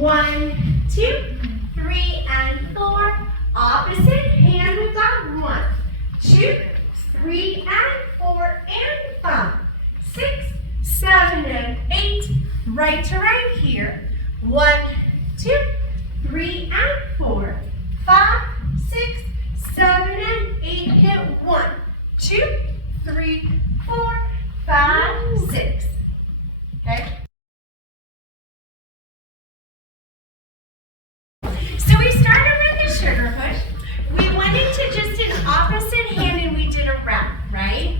1, 2, 3, and 4. Opposite hand, we've got 1, 2, 3, and 4, and 5, 6, 7, and 8. Right to right here. 1, 2, 3, and 4, 5, 6, 7, and 8. Hit 1, 2, 3, 4, 5, 6. Okay? So we started with the sugar push. We went into just an opposite hand and we did a wrap, right?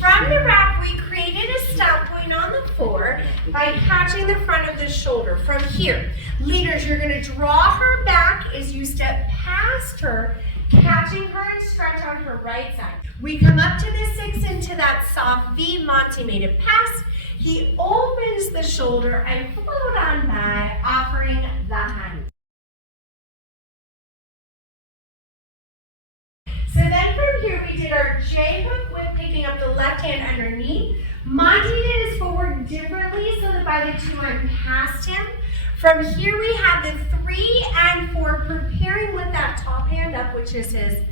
From the wrap, we created a stop point on the floor by catching the front of the shoulder. From here, leaders, you're going to draw her back as you step past her, catching her and stretch on her right side. We come up to the 6 into that soft V. Monty made a pass. He opens the shoulder and float on by, offering the hand. So then from here, we did our J hook whip, picking up the left hand underneath. Monty did his forward differently so that by the 2, I'm past him. From here, we had the 3 and 4, preparing with that top hand up, which is his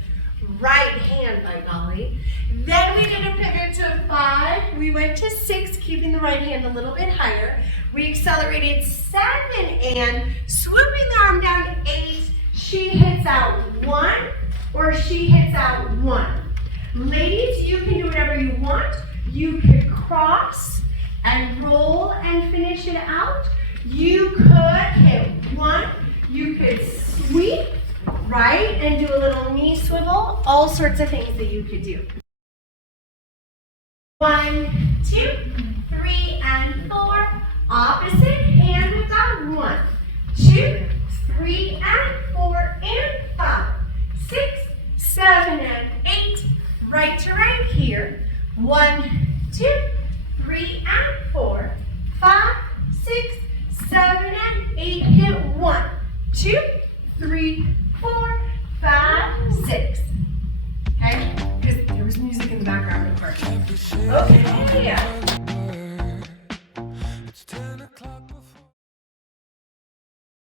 right hand, by golly. Then we did a pivot to 5. We went to 6, keeping the right hand a little bit higher. We accelerated 7 and swooping the arm down 8. She hits out 1. Or she hits out 1. Ladies, you can do whatever you want. You could cross and roll and finish it out. You could hit 1. You could sweep, right, and do a little knee swivel. All sorts of things that you could do. 1, 2, 3, and 4. Opposite hand, we've got 1, 2, 3, and 4, and 5. 6, 7, and 8. Right to right here. 1, 2, 3, and 4. 5, 6, 7, and 8. Hit 1, 2, 3, 4, 5, 6. Okay? Because there was music in the background, of course. Okay.